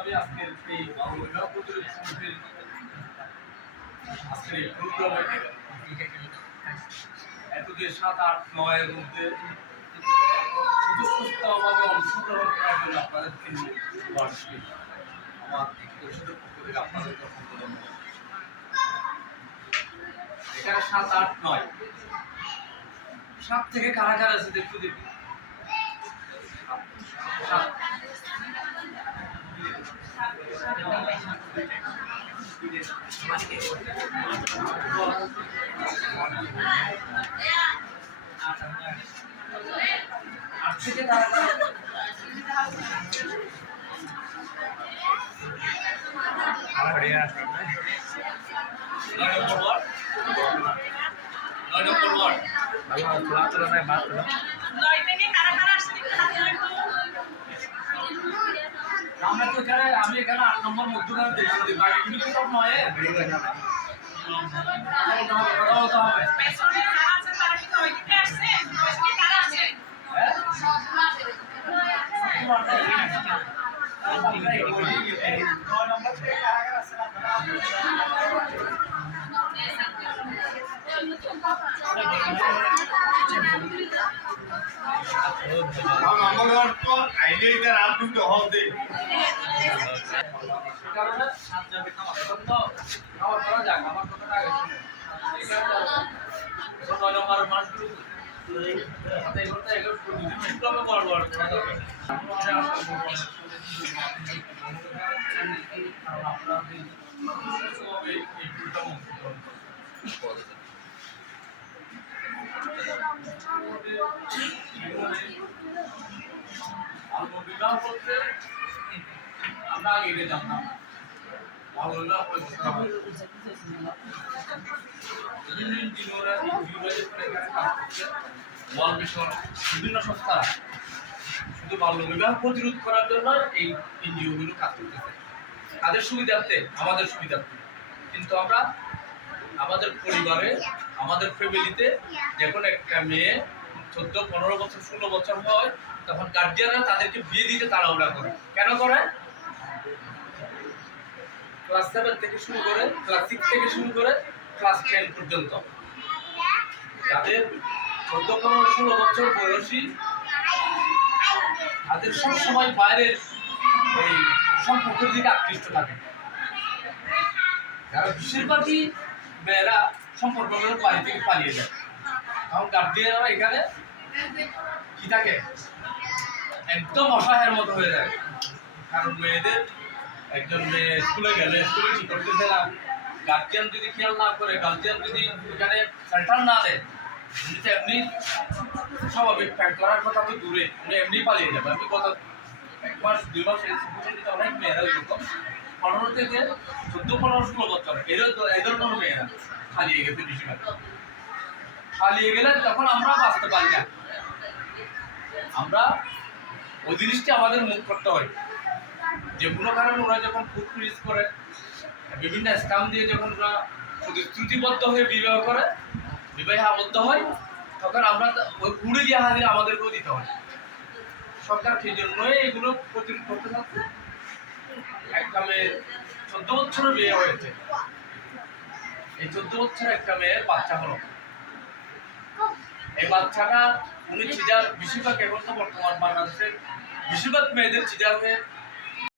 আমি আজকের এই বাংলা প্রতিরোধ সমিতির আজকের এই প্রোগ্রামে এত যে ৭, ৮, ৯ এর মধ্যে সুস্থভাবে অংশগ্রহণ করার জন্য আপনাদেরকে আমার পরিষদের পক্ষ থেকে আপনাদেরকে অসংখ্য এখানে ৭, ৮, ৯ 7 থেকে কারা কারা আছে দেখতে দেখি আট থেকে কারা কারা আমি এখানে ৮ নম্বর মধ্যখানে দেখি বাকিগুলো তো সব নয় কথা হবে আমরা আগে জানতাম বিভিন্ন সংস্থা শুধু বাল্য বিবাহ প্রতিরোধ করার জন্য এই এনজিও গুলো কাজ করতেছে তাদের সুবিধার্থে আমাদের সুবিধার্থে কিন্তু আমরা আমাদের পরিবারে আমাদের ফ্যামিলিতে যখন একটা মেয়ে 14, 15 বছর 16 বছর হয় তখন গার্জিয়ানরা তাদেরকে বিয়ে দিতে তাড়াহুড়া করে কেন করে ক্লাস 7 থেকে শুরু করে ক্লাস 6 থেকে শুরু করে ক্লাস 10 পর্যন্ত যাদের 14, 15, 16 বছর বয়সী তাদের সব সময় বাইরের এই সম্পর্কের দিকে আকৃষ্ট থাকে যারা বেশিরভাগই মেয়েরা সম্পর্ক বাড়ি থেকে পালিয়ে যায় তখন গার্জিয়ানরা এখানে কি থাকে একদম অসহায়ের মতো হয়ে যায় কারণ মেয়েদের একজন মেয়ে স্কুলে গেলে স্কুলে কি করতেছে না গার্জিয়ান যদি খেয়াল না করে গার্জিয়ান যদি এখানে সেন্টার না দেয় এমনি স্বাভাবিক প্যাক করার কথা তো দূরে উনি এমনি পালিয়ে যাবে আমি কত 1 মাস 2 মাস অনেক মেয়েরা এরকম 15 থেকে 14, 15, 16 বছর এই ধরনের মেয়েরা পালিয়ে গেছে বেশিরভাগ পালিয়ে গেলে তখন আমরা বাঁচতে পারি না আমরা ওই জিনিসটি আমাদের মুখ করতে হয় যে কোনো কারণে ওরা যখন ফুড ফ্রিজ করে বিভিন্ন স্কাম দিয়ে যখন ওরা প্রতিশ্রুতিবদ্ধ হয়ে বিবাহ করে বিবাহে আবদ্ধ হয় তখন আমরা ওই উড়ে গিয়ে হাজিরা আমাদেরকেও দিতে হয় সরকার সেই জন্যই এগুলো প্রতিরোধ করতে চাচ্ছে একটা মেয়ে 14 বছরে বিয়ে হয়েছে এই 14 বছরে একটা মেয়ের বাচ্চা হলো এই বাচ্চাটা উনি সিজার বেশিরভাগ এখন তো বর্তমান বাংলাদেশের বেশিরভাগ মেয়েদের সিজার হয়ে